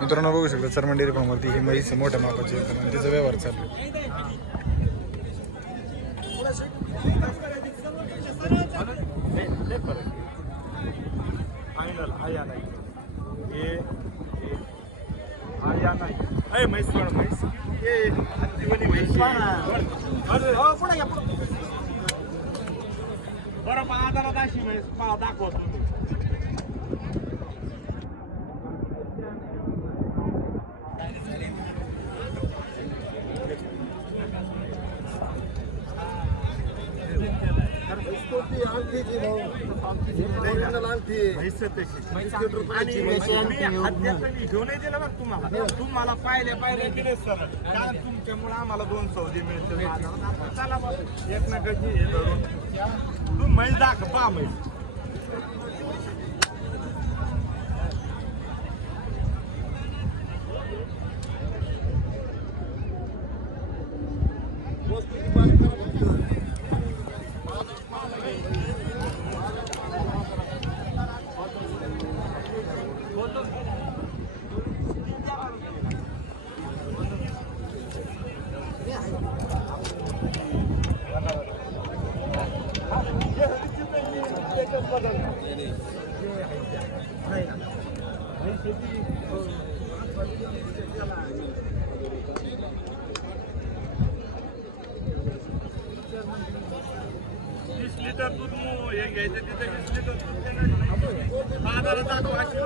मित्रांनो बघू शकता चरमंडी रिफॉर्मवरती ही म्हैस मोठ्या मापाची आणि तिचा व्यवहार चालू फायनल नाही. हे नाही. म्हैस म्हैस. म्हैस आहे. अरे, हो, पुढे या, पुढे. बरं बाजारात अशी म्हैस पहा दाखवतो मी. म्हैस आहे तशी. आणि मी हत्याचं घेऊनही दिलं बघ तुम्हाला. पाहिल्या पाहिल्या दिले सर? कारण तुमच्यामुळे आम्हाला दोन सौदे मिळते. चला बा, एकमेकाची हे धरून. तू म्हैस दाख पा म्हैस. लिटर दूध हे घ्यायचं तिथे वीस लिटर दूध देणार. बाजारात किती अशी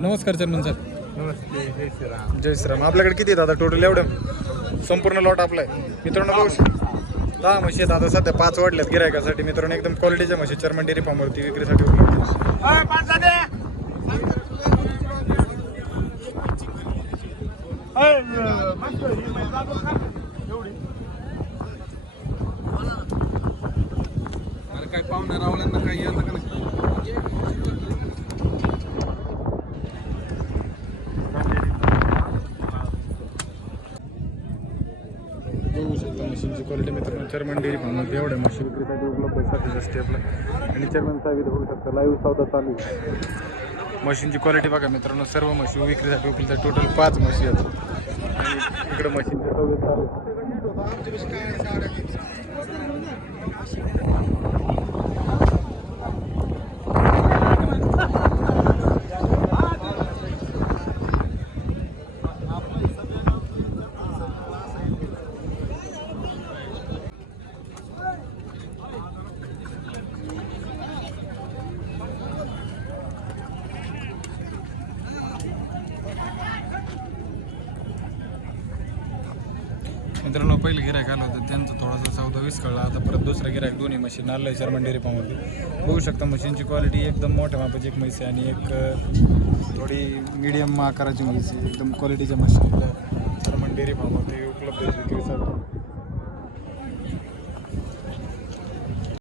नमस्कार चर्मन सर नमस्ते जय श्रीराम. जय श्रीराम. आपल्याकडे किती आहेत आता? टोटल एवढं? संपूर्ण लॉट आपलाय मित्रांनो बघू शकता. दहा म्हशी आहेत आता. सध्या पाच वाढल्यात गिरायकासाठी मित्रांनो एकदम क्वालिटीच्या म्हशी. चर्मन डेअरी फार्मवरती विक्रीसाठी उपलब्ध आहेत. ही. अरे काय पाहुणे रावल्यांना काही येतं का नाही? बघू शकता मशीनची क्वालिटी मित्रांनो. चर्मन डेअरी फार्ममध्ये एवढ्या मशीन विक्रीसाठी उपलब्ध आहे सध्याच्या स्टेपला आणि चर्मन साहेब होऊ शकता. लाईव्ह सौदा चालू मशीनची क्वालिटी बघा मित्रांनो सर्व म्हशी विक्रीसाठी उपलब्ध टोटल पाच म्हशी आहेत. आणि इकडं मशीनचे सौदे चालू मित्रांनो पहिलं गिरायक आलं होतं त्यांचं थोडासा सौदा विस्कळला. आता परत दुसरं गिरायक दोन्ही मशीन आलं आहे शर्मन डेअरी फार्ममध्ये बघू शकता मशीनची क्वालिटी एकदम मोठ्या मापाची एक म्हैस आहे आणि एक थोडी मीडियम आकाराची म्हैस आहे. एकदम क्वालिटीच्या मशीन शर्मन डेअरी फार्ममध्ये उपलब्ध आहे. विक्रीसाठी.